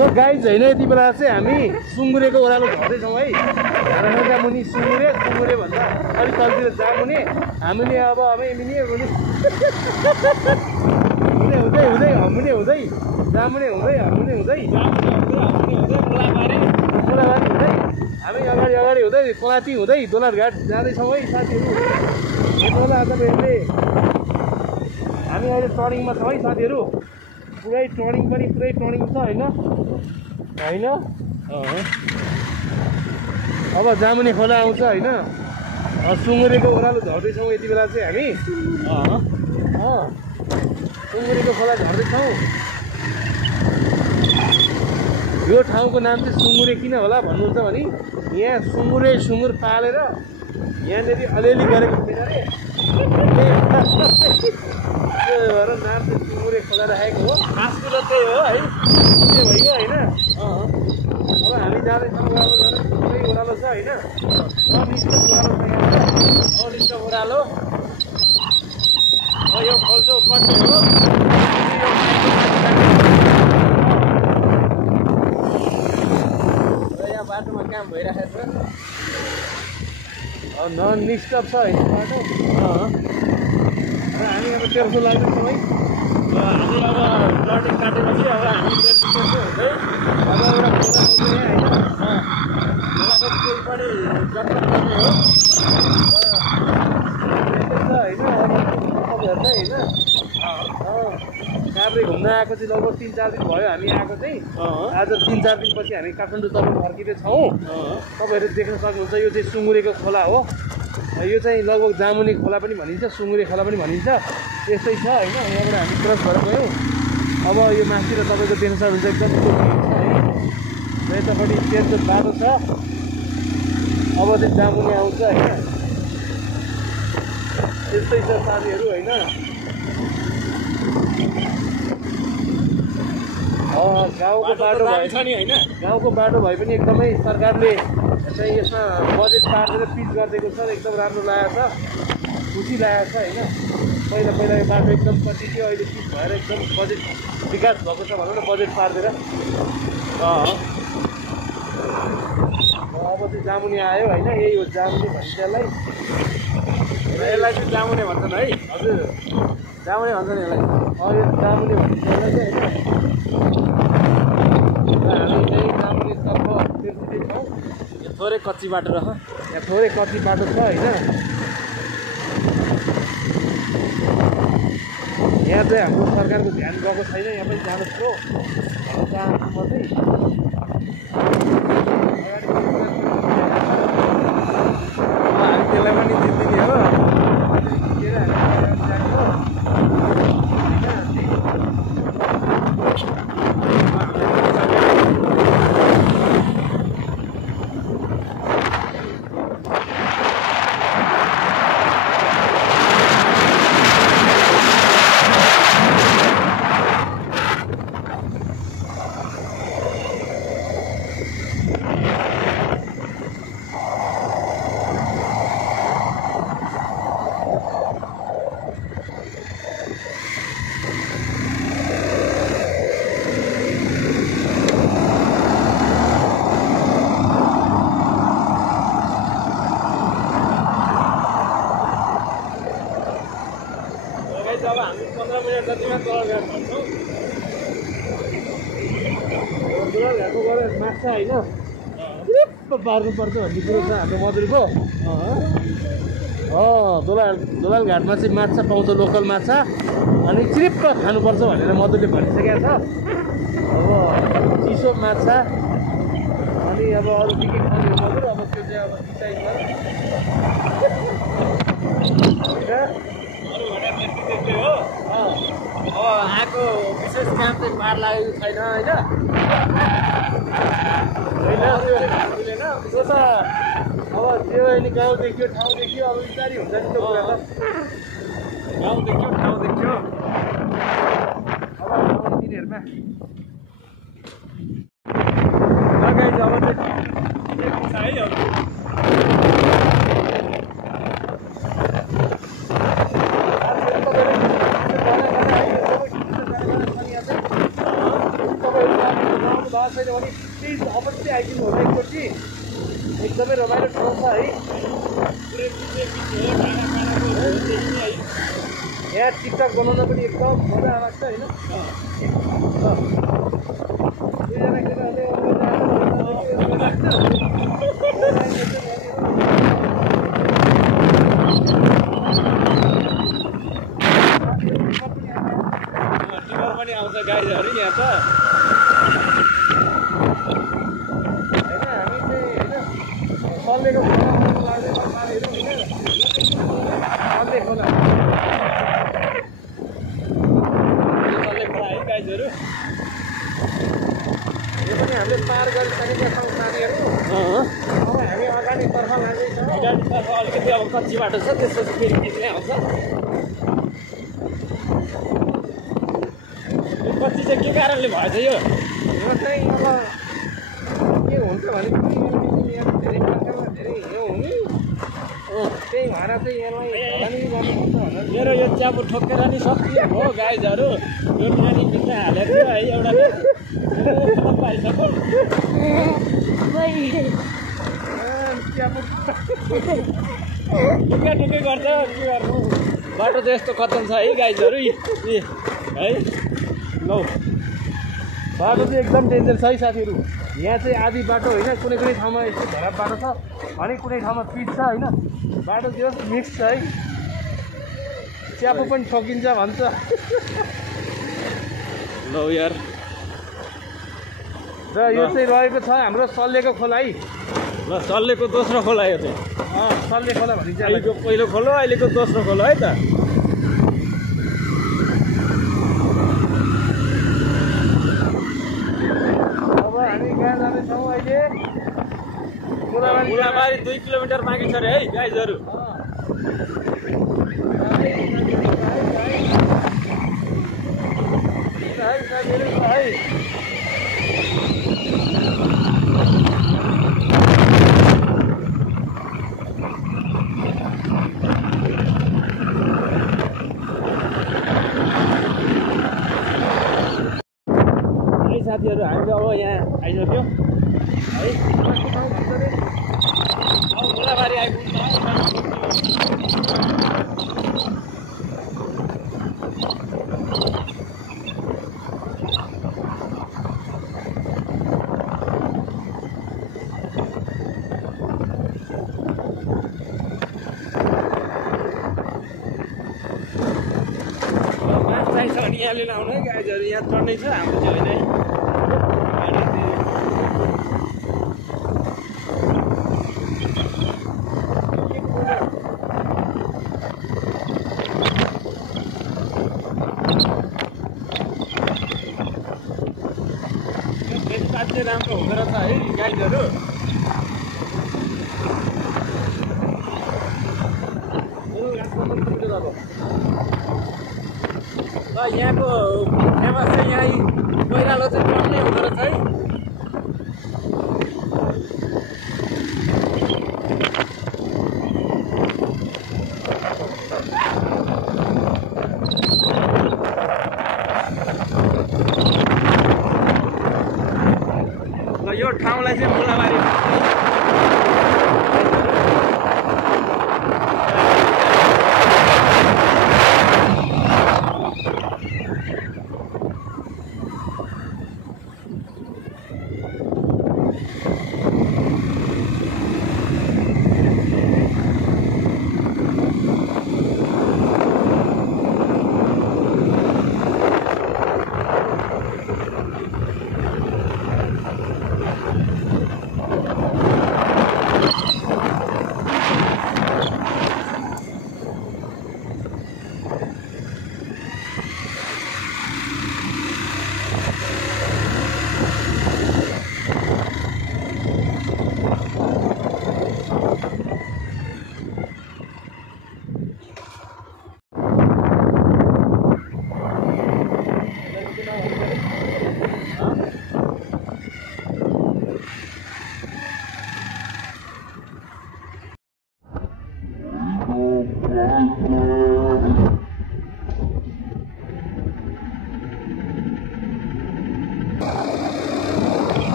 So guys होइन यति बेला चाहिँ हामी सुँगुरेको ओह्रालो झर्दैछौँ है। धाराका मुनि सुँगुरे भन्दा अलिक तलतिर जामुने हामीले अब हुँदै हमुने हुँदै जामुने हुँदै हमुने हुँदै खोलाबारी हुँदै हामी अगाडि हुँदै कोलाती हुँदै दोलरघाट जाँदैछौँ है साथीहरू। हामी अहिले टर्निङमा छौँ है साथीहरू। पुरै टर्निङ छ होइन। अब जामुने खोला आउँछ होइन। सुँगुरेको ओह्रालो झर्दैछौँ यति बेला चाहिँ हामी। सुँगुरेको खोला झर्दैछौँ। यो ठाउँको नाम चाहिँ सुँगुरे किन होला भन्नुहुन्छ भने यहाँ सुँगुर पालेर यहाँनिर अलिअलि गरेको थिएन अरे। त्यो भएर नाम चाहिँ सुँगुरे खोला राखेको हो। खास कुरो त्यही हो है। त्यो भइगयो होइन। अब हामी जाँदैछौँ ओह्रालो छ होइन। अनिष्ट ओह्रालो यो खोल्चो पट्टो हो। यहाँ बाटोमा काम भइरहेको छ। नन स्टप छ होइन बाटो। र हामी अब तेर्सो लाग्दैछौँ है। हामी अब टर्निङ काटेपछि अब हामी तेर्सो हुँदै अब एउटा खोला आउँछ यहाँ होइन। खोलाको पुल पनि जत्रा पर्ने हो होइन। काभ्रे घुम्न आएको चाहिँ लगभग 3-4 दिन भयो हामी आएको चाहिँ। आज 3-4 दिनपछि हामी काठमाडौँ तर्फ फर्किँदैछौँ। तपाईँहरू देख्न सक्नुहुन्छ यो चाहिँ सुँगुरेको खोला हो। यो चाहिँ लगभग जामुने खोला पनि भनिन्छ, सुँगुरे खोला पनि भनिन्छ। यस्तै छ होइन। यहाँबाट हामी क्रस भएर गयौँ। अब यो माथि र तपाईँको देख्न सक्नुहुन्छ एकदम छ है। र यतापट्टि तेर्सो बाटो छ। अब चाहिँ जामुने आउँछ होइन। यस्तै छ साथीहरू होइन। गाउँको बाटो भए पनि एकदमै सरकारले चाहिँ यसमा बजेट पारेर पिच गरिदिएको छ। एकदम राम्रो लागेको छ, खुसी लागेको छ होइन। पहिला यो बाटो एकदम पछि थियो, अहिले पिच भएर एकदम बजेट विकास भएको छ भनौँ न, बजेट पारेर। अब चाहिँ जामुने आयो होइन। यही हो जामुने भन्छ यसलाई। यसलाई चाहिँ जामुने भन्छन् है। हजुर जामुने भन्छन् यसलाई। यो जामुने भन्छ यसलाई चाहिँ होइन। हामी चाहिँ जामुनेतर्फ छौँ। यहाँ थोरै कच्ची बाटो रह। यहाँ थोरै कच्ची बाटो छ होइन। यहाँ चाहिँ हाम्रो सरकारको ध्यान गएको छैन। यहाँ पनि जानुहोस् हो चाहन्छु म चाहिँ। हामी त्यसलाई पनि जित्दिने हो। दोलरघाटको गएर माछा होइन पार्नुपर्छ भन्ने कुरो छ हाम्रो मजुरको। दोलरघाटमा चाहिँ माछा पाउँछ, लोकल माछा। अनि चिरिप्प खानुपर्छ भनेर मजुरले भनिसकेको छ। अब चिसो माछा अनि अब अरू के खाने मजुर। अब त्यो चाहिँ अब सिँचाइ हो। आएको विशेष काम चाहिँ पार लागेको छैन होइन। त्यो त अब त्यो अहिले गाउँ देखियो, ठाउँ देखियो, अब बिस्तारै हुन्छ नि त्यो कुरा त। गाउँ देखियो, ठाउँ देखियो। अब आउने दिनहरूमा लगाइ अब चाहिँ है। एकदमै रमाइलो ठाउँ छ है। यहाँ टिकटक बनाउन पनि एकदम मजा लाग्छ होइन। दुईजना केटाहरूले टिमर पनि आउँछ गाइजहरू यहाँ त होइन। हामी चाहिँ होइन सल्लेको खोला लाग्दैन पानीहरू होइन। सल्ले खोला है गाइजहरू। यो पनि हामीले पार गरिसकेका छौँ साथीहरू। अब हामी अगाडितर्फ लाँदैछौँ। अगाडितर्फ अलिकति अब कच्ची बाटो छ, त्यसपछि फेरि खिच्ने आउँछ। कच्ची चाहिँ के कारणले भएछ यो चाहिँ अब के हुन्छ भने धेरै मात्रामा धेरै हिँड्यो हुने त्यही भएर चाहिँ यसलाई गर्नुपर्छ भनेर मेरो यो च्यापु ठोकेर नि सकियो हो गाइजहरू। यो नानी भित्र हालेको थियो है एउटा पाइसक्यो च्यापु टुक्कै टुक्कै गर्छ। के गर्नु, बाटो चाहिँ यस्तो खतम छ है गाइजहरू है। लौ बाटो चाहिँ एकदम डेन्जर छ है साथीहरू। यहाँ चाहिँ आधी बाटो होइन, कुनै कुनै ठाउँमा यस्तो खराब बाटो छ भने कुनै ठाउँमा पिच छ होइन। बाटो त्यो मिक्स छ है। च्यापो पनि ठोकिन्छ भन्छ। लौ यार, र यो चाहिँ रहेको छ हाम्रो सल्लेको खोला है। ल सल्लेको दोस्रो खोला यो चाहिँ सल्ले खोला भनिन्छ। अहिलेको पहिलो खोला, अहिलेको दोस्रो खोला है त। बुढाबारी 2 किलोमिटर बाँकी छ अरे है गाइजहरू। साथीहरू हामीले अब यहाँ आइसक्यो है। अब बुढाबारी आइपुग्नु माछ चाहिन्छ भने यहाँ लिन आउनु है गाइजहरू। यहाँ चढ्नै छ हाम्रो चाहिँ होइन है। अझै राम्रो हुँदो रहेछ है गाइडहरू। र यहाँको फेमस चाहिँ यहाँ पहिरालो चाहिँ टन्नै हुँदो रहेछ है। यो ठाउँलाई चाहिँ बुढाबारी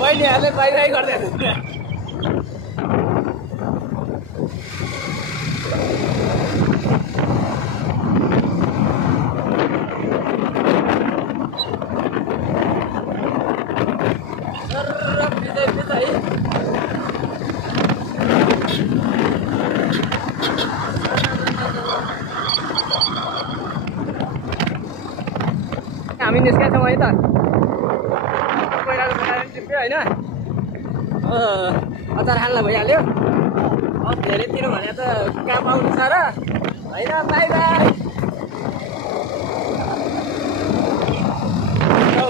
मैले हाले बाहिरै गर्दै हामी निस्केका छौँ है त पहिलाको बेला टिप्यो होइन अचार हाल्न भइहाल्यो धेरैतिर भने त कहाँ पाउनु छ र होइन बाई बाई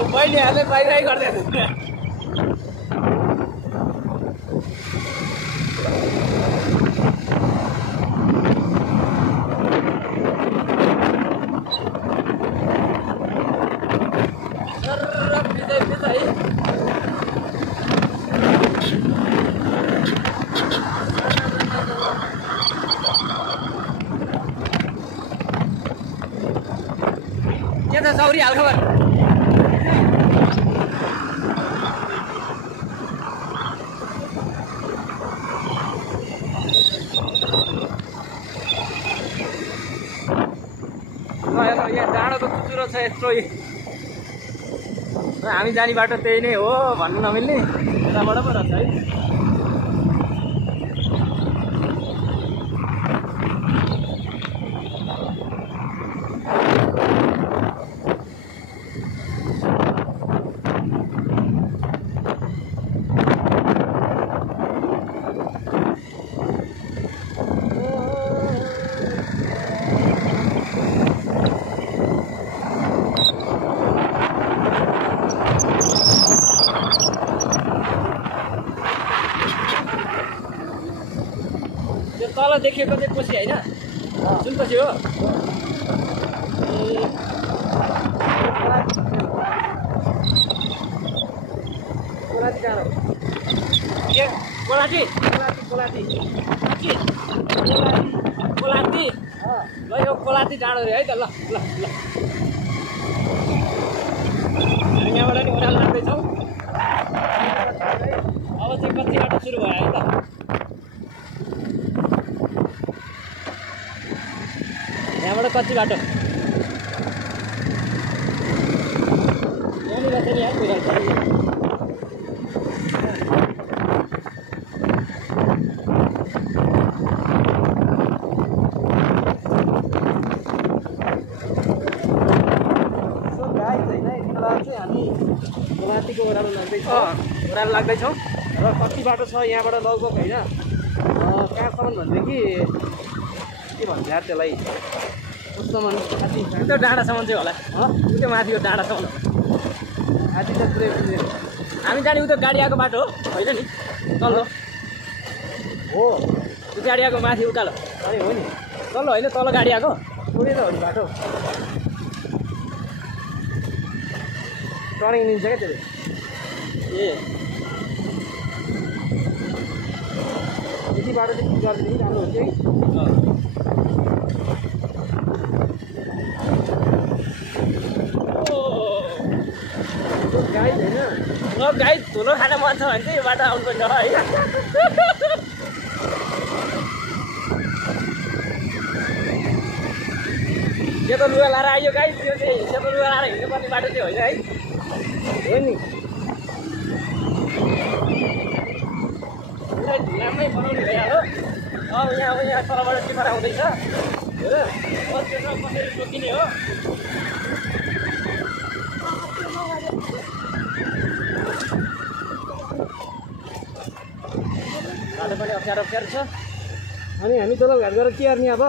बहिनीहरूले बाई बाई गर्दै के छ सौरी हालखबर यहाँ डाँडोको चुचुरो छ यत्रो हामी जाने बाटो त्यही नै हो भन्नु नमिल्ने यताबाट पो रहेछ है तल देखिएको चाहिँ कोसी होइन जुन कोसी हो कोलाटी डाँडो के कोलाटी कोलाटी कोलाटी ल यो कोलाटी डाँडो रे है त ल ल ल यहाँबाट नि ओह्रालो लाग्दैछौँ अब चाहिँ कच्ची बाटो सुरु भयो है त यहाँबाट कच्ची बाटो यहाँनिर चाहिँ यहाँ कुदाल्छ हामी कोलाटीको ओह्रालो लाग्दैछौँ र कति बाटो छ यहाँबाट लगभग होइन कहाँसम्म भनेदेखि के भन्छ यार त्यसलाई उससम्म त्यो डाँडासम्म चाहिँ होला त्यो माथिको डाँडासम्म माथि त पुरै हामी जाने उता गाडी आएको बाटो हो होइन नि तल्लो हो त्यो गाडी आएको माथि उकालो अनि हो नि तल्लो होइन तल गाडी आएको पुरै त हो नि बाटो टर्निङ लिन्छ क्या त्यसले ए यति बाटो चाहिँ गरिदिनु राम्रो हुन्छ है गाई होइन गाई धुलो खान मन छ भने चाहिँ यो बाटो आउनुपर्छ है सेतो लुगा लाएर आयो गाई त्यो चाहिँ सेतो लुगा लाएर हिँड्नुपर्ने बाटो चाहिँ होइन है हो नि धुलामै बनाउने भइहाल्यो अब यहाँ तलबाट टिपर आउँदैछ हेर त्यसमा कसरी रोकिने हो बाटो पनि अप्ठ्यारो छ अनि हामी तल घाट गएर के गर्ने अब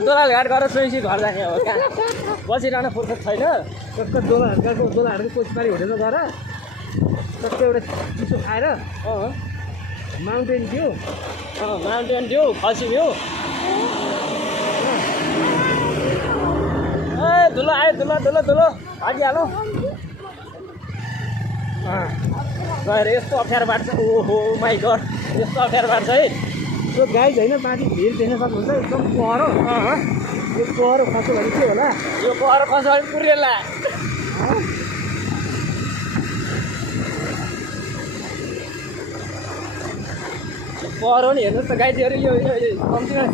दोलाल घाट गएर सोइसी घर जाने हो कहाँ बसिरहन फुर्सद छैन दोलाहरूको कोसिपारी होटेलमा गएर टक्कै एउटा चिसो खाएर माउन्टेन भ्यू खसी भ्यू ए धुलो आयो धुलो भागिहालौँ गएर यस्तो अप्ठ्यारो बाटो छ ओहो माइ गड यस्तो अप्ठ्यारो बाटो छ है त्यो गाई होइन माथि भिड देख्न सक्नुहुन्छ एकदम पहरो यो पहरो खस्यो भने के होला यो पहरो खस्यो भने पुर्रेला पर हो नि हेर्नुहोस् त गाइजहरू यो कम्तीमा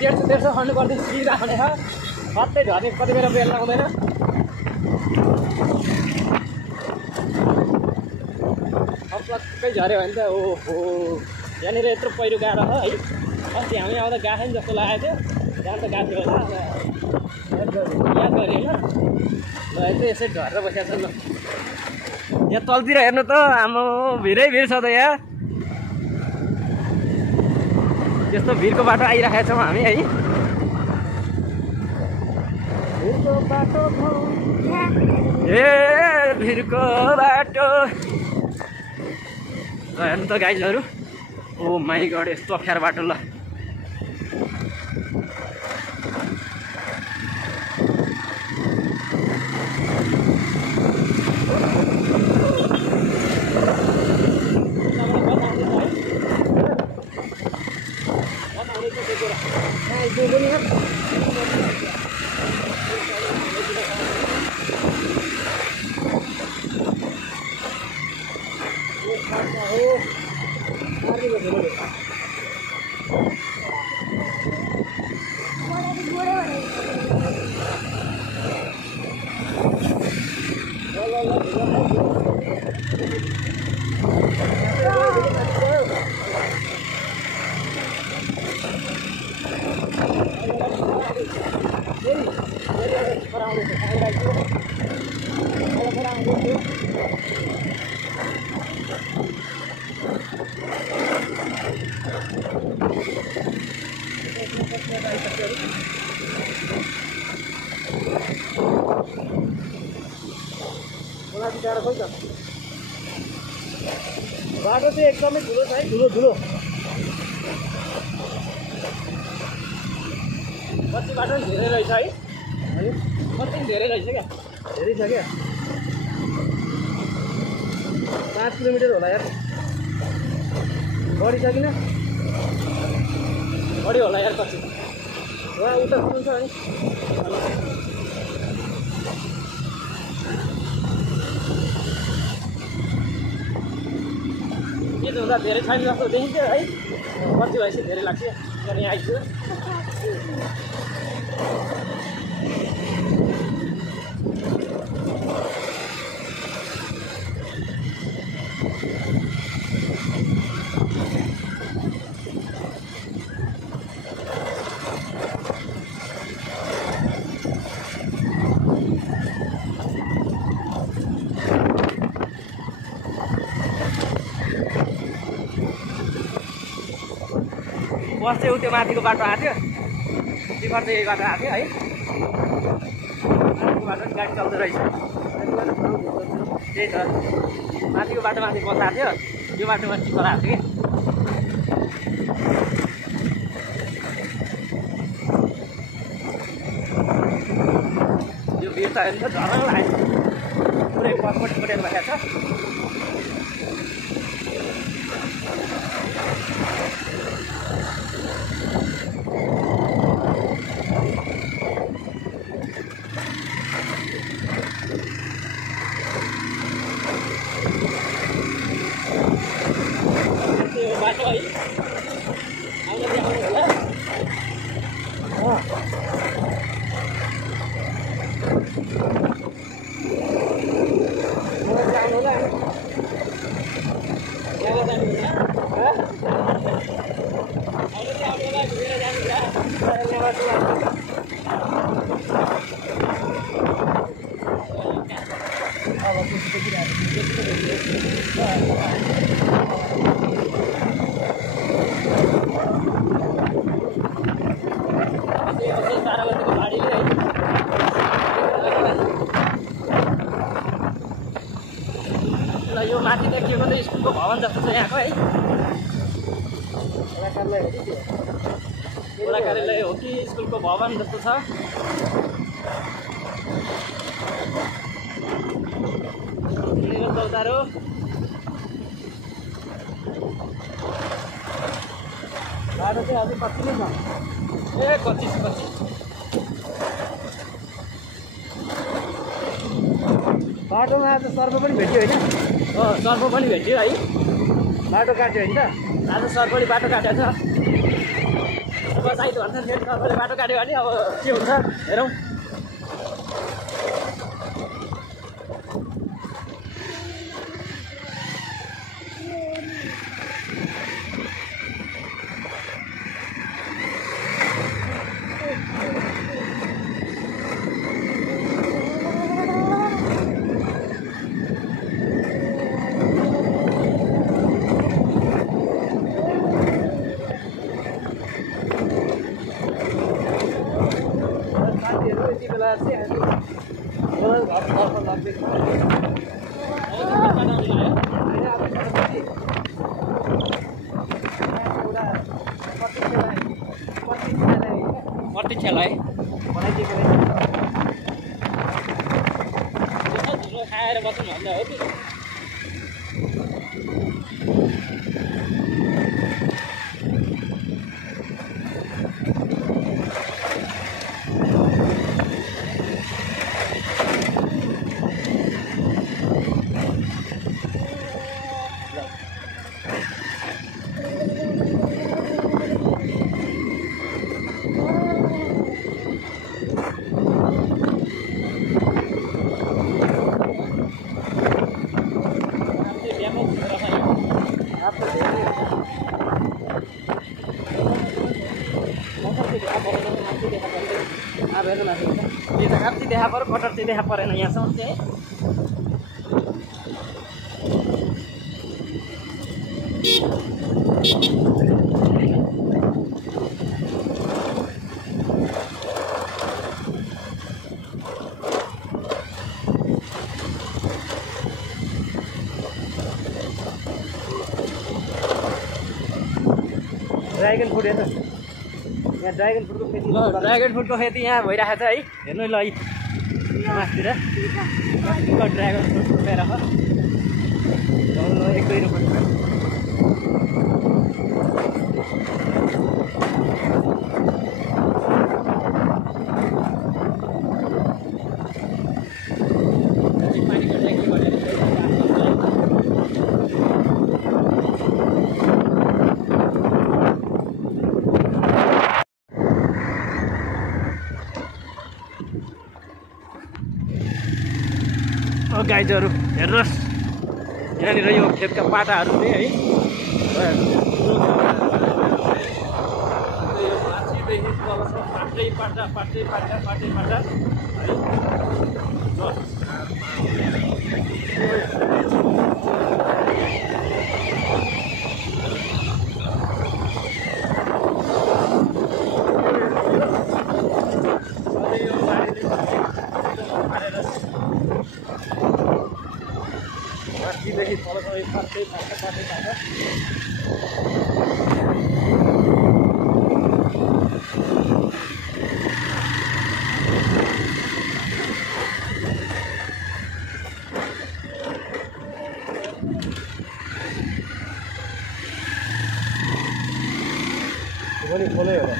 150 खन्नु पर्दै सिराख्ने छ सबै झर्ने कति बेला बेल लगाउँदैन प्लक्कै झऱ्यो भने त ओहो यहाँनिर यत्रो पहिरो गएर छ है अस्ति हामी आउँदा गएको नि जस्तो लागेको थियो त्यहाँ त गएको थियो होला याद गरेँ होइन ल यस्तो यसै झरेर बसेको छ ल यहाँ तलतिर हेर्नु त आम्मो भिरै भिड छ त यहाँ त्यस्तो भिरको बाटो आइराखेका छौँ हामी है भिरको बाटो ए भिरको बाटो हेर्नु त गाइजहरू ओ माइ गड यस्तो अप्ठ्यारो बाटो ल बाटो चाहिँ एकदमै ठुलो छ है ठुलो कति बाटो पनि धेरै रहेछ है कति पनि धेरै रहेछ क्या धेरै छ क्या 5 किलोमिटर होला यार बढी छ किन बढी होला यार कति वहाँ उता सुन्छ है के हुँदा धेरै छैन जस्तो देखिन्छ है कति भएपछि धेरै लाग्छ यहाँ आइसक्यो बस चाहिँ त्यो माथिको बाटो आएको थियो टिफर चाहिँ यही बाटो आएको थियो है माथिको बाटो पनि गाडी चल्दो रहेछ त्यही त माथिको बाटो माथि बस आएको थियो यो बाटोमा टिफर आएको थियो कि यो भिड त हेर्नु त झरल लाग्यो पुरै पटपट पटेर भएको छ बाटो है आउनु होला यो माथि देखिएको त स्कुलको भवन जस्तो छ यहाँको है वडा कार्यालय हो कि स्कुलको भवन जस्तो छ चौतारो बाटो चाहिँ अझै कति नै छ ए 25 बाटोमा आज सर्प पनि भेट्यो होइन सर्प पनि भेट्यो है बाटो काट्यो होइन त आज सरकारले बाटो काटेको छ अब साइड भन्छ फेरि सरकारले बाटो काट्यो भने अब के हुन्छ हेरौँ प्रतीक्षालाई बनाइदिएको ढुलो खाएर बस्नु भन्दा हो कि देखा पऱ्यो कटर चाहिँ देखा परेन यहाँसम्म चाहिँ ड्रागन फ्रुट हेर्नु यहाँ ड्रागन फ्रुटको खेती ड्रागन फ्रुटको खेती यहाँ भइरहेको छ है हेर्नु ल मासतिर ड्रागन फ्रुट रोपेर हो 1-2 रुपियाँ गाइजहरू हेर्नुहोस् यहाँनिर यो खेतका पाटाहरू चाहिँ है यो माथिदेखि तलसम्म पाटै पाटा पाटै पाटा पाटै पाटा माथिदेखि तलसम्म पाटै पाटा पाटै पाटा पनि खोलै होला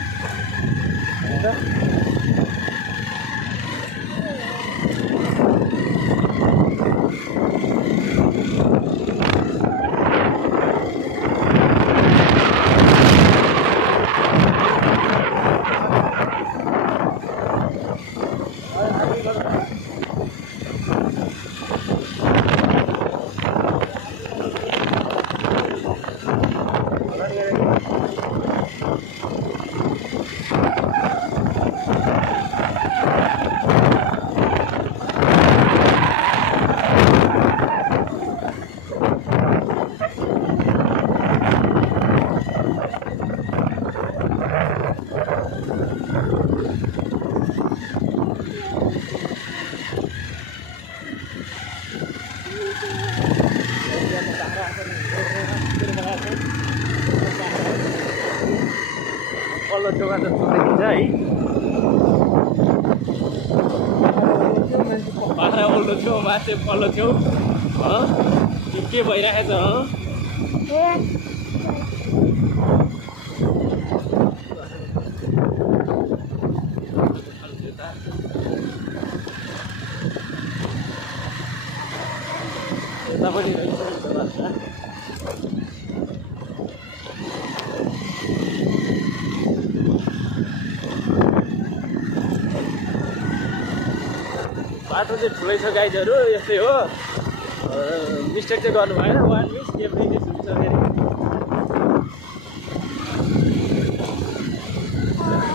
पल्लो जग्गा जस्तो देखिन्छ है बाख्रा पल्लो छेउ मान्छे पल्लो छेउ के भइरहेको छ यता पनि बाटो चाहिँ ठुलै छ गाइजहरू यस्तै हो मिस्टेक चाहिँ गर्नु भएन वान मिस एभ्रिथिङ हुन्छ फेरि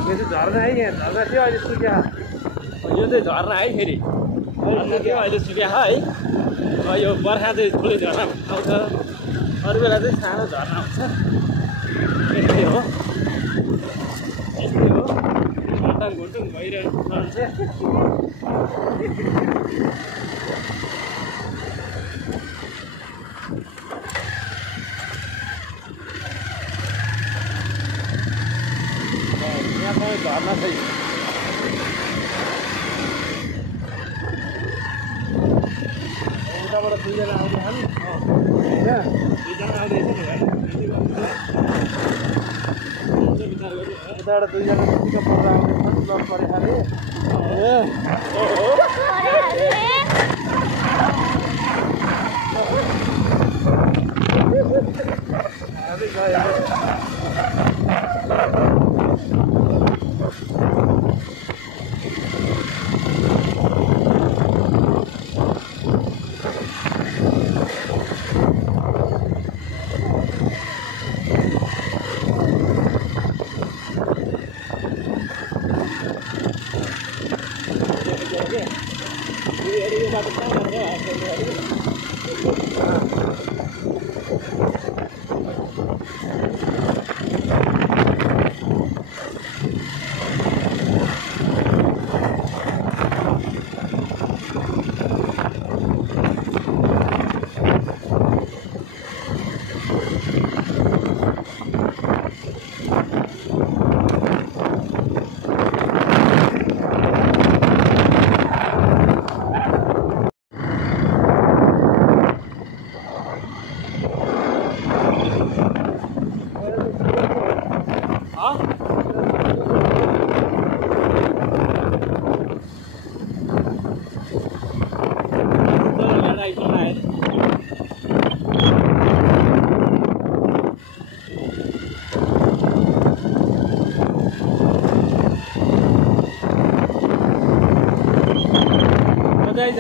यो चाहिँ झर्ना है यहाँ झर्ना थियो अहिले सुक्या यो चाहिँ झर्ना है फेरि अहिले सुक्या है यो बर्खा चाहिँ ठुलै झर्ना आउँछ अरू बेला चाहिँ सानो झर्ना आउँछ यस्तै हो घुटुङ घुटुङ भइरहेको छ यहाँ पनि झर्ना छ उताबाट दुईजना आउँदैछन् दुईजना आउँदैछ उताबाट दुईजना पिकअप गरेर आउँदैछन् ब्लक परिखाले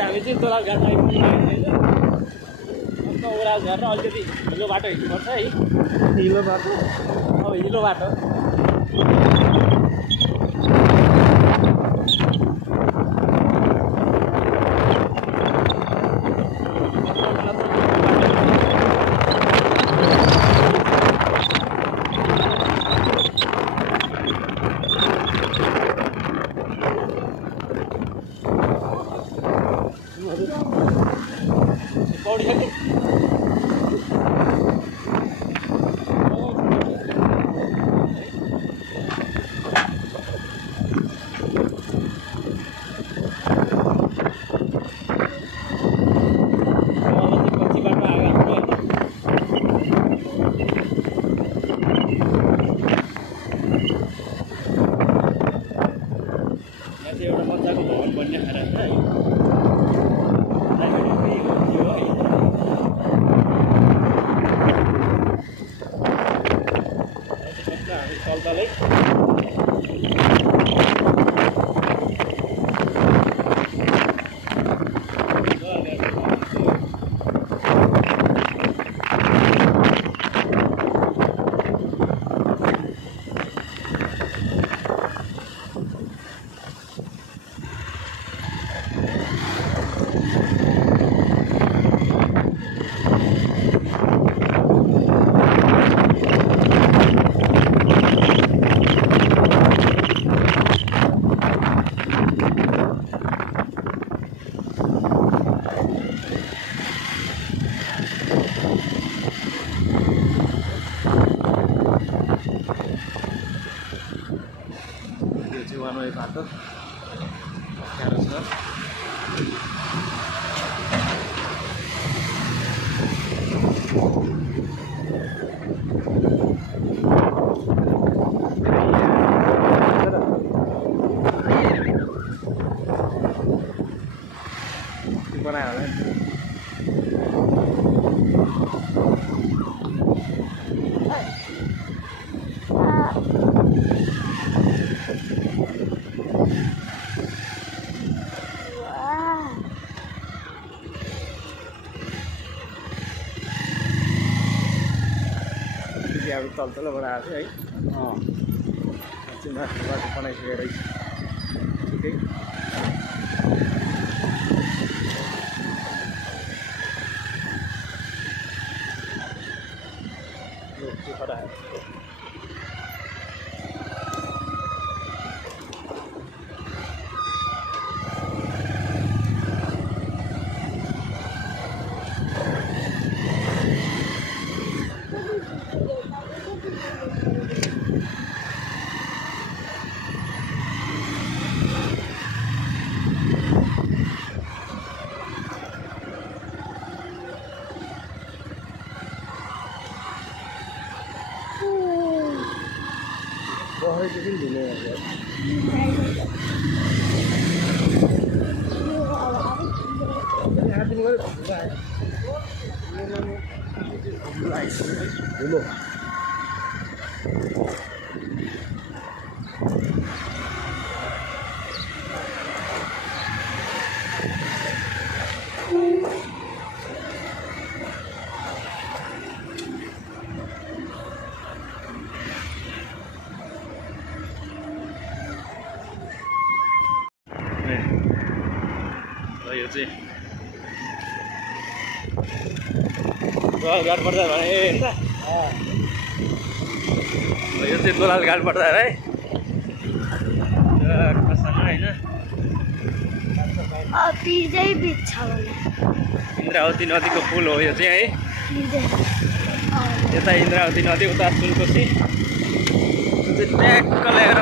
हामी चाहिँ तल घाट आइपुग्यौँ होइन अन्त ओह्रालो झर्न अलिकति हिलो बाटो हिँड्नुपर्छ है हिलो बाटो अब हिलो बाटो बाटो अप्ठ्यारो छ बनायो होला अब तलबाट आएको है चाहिँ माथि बाटो बनाइसकेको रहेछ ठिकै खरा बहरदेखि ढिलो ढिलो यो चाहिँ घाट पर्दा भने यो चाहिँ दोलाल घाट पर्दा है खरसाङ होइन इन्द्रावती नदीको पुल हो यो चाहिँ है यता इन्द्रावती नदी उता सुनकोशी चाहिँ ट्याक्क ल्याएर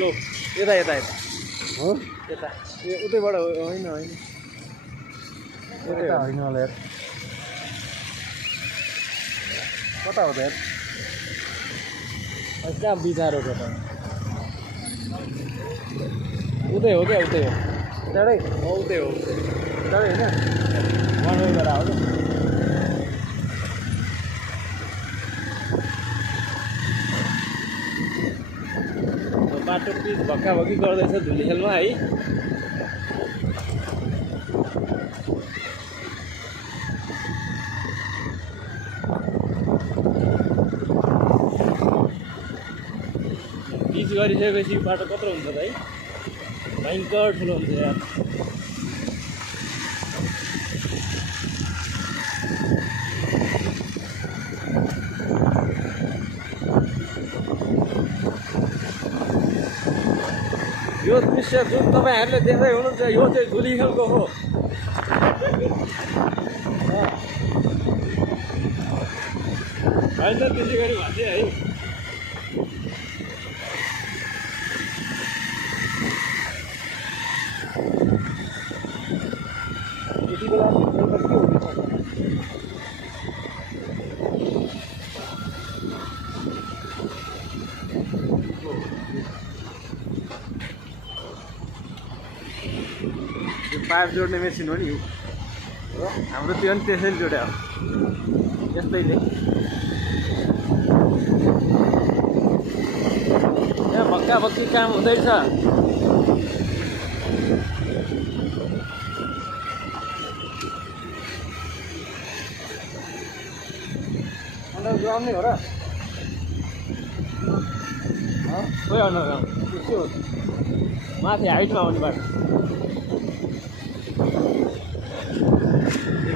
लो यता यता यता हो यता उतैबाट होइन होइन यता होइन होला यार कता हो त यार कहाँ बिचारो छ त उतै हो क्या उतै हो टाढै उतै हो टाढै होइन मनबाट आउँछ बाटो पिच भक्काभक्की गर्दैछ धुलीखेलमा है पिच गरिसकेपछि बाटो कत्रो हुन्छ त है भयङ्कर ठुलो हुन्छ यार यो दृश्य जुन तपाईँहरूले देख्दै हुनुहुन्छ यो चाहिँ धुलीखेलको हो होइन त्यसै गरी भन्थे है। यति बेला के हुनेछ? यो पाइप जोड्ने मेसिन हो नि यो, हाम्रो त्यो पनि त्यसैले जोड्या हो, यस्तैले। यहाँ भक्का भक्की काम हुँदैछ। अन्डरग्राउन्ड नै हो र? खोइ अन्डरग्राउन्ड के हो? माथि हाइटमा आउने बाटो,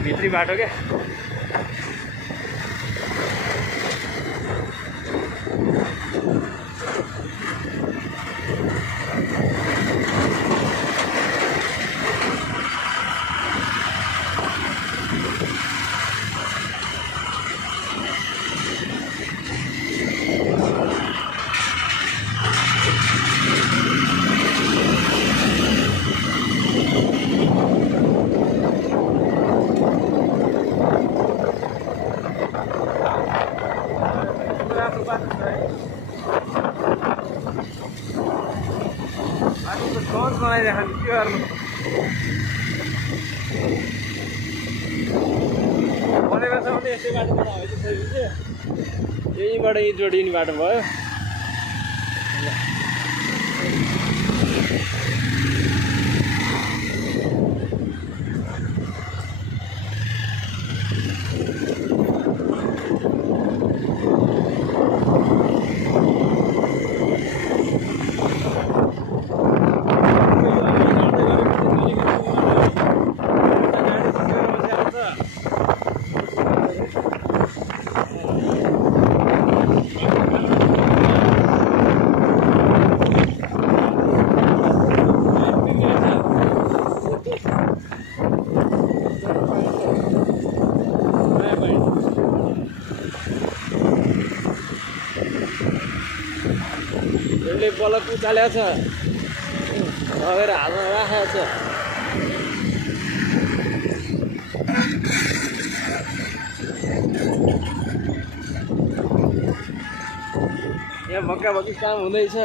भित्री बाटो क्या। बनाइराख्नु के गर्नु भनेको छ भने यस्तै बाटोबाट होइन चाहिँ यहीँबाट यहीँ जोडिने बाटो भयो। बलक उचालेको छ, लगेर हालमा राखेको छ। यहाँ भक्का भक्की काम हुँदैछ।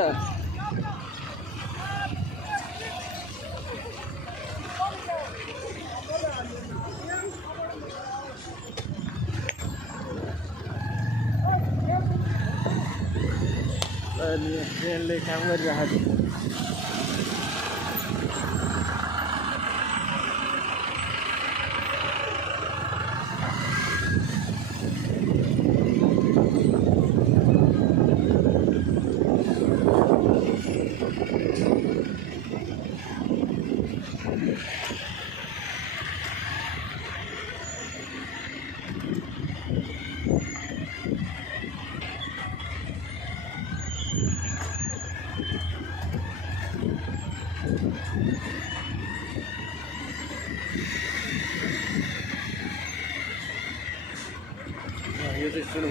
ट्रेनले काम गरिरहेको छ। यो चाहिँ सुरु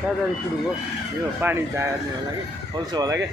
कहाँबाट सुरु हो? यो पानी जाने होला कि खोल्छ होला कि।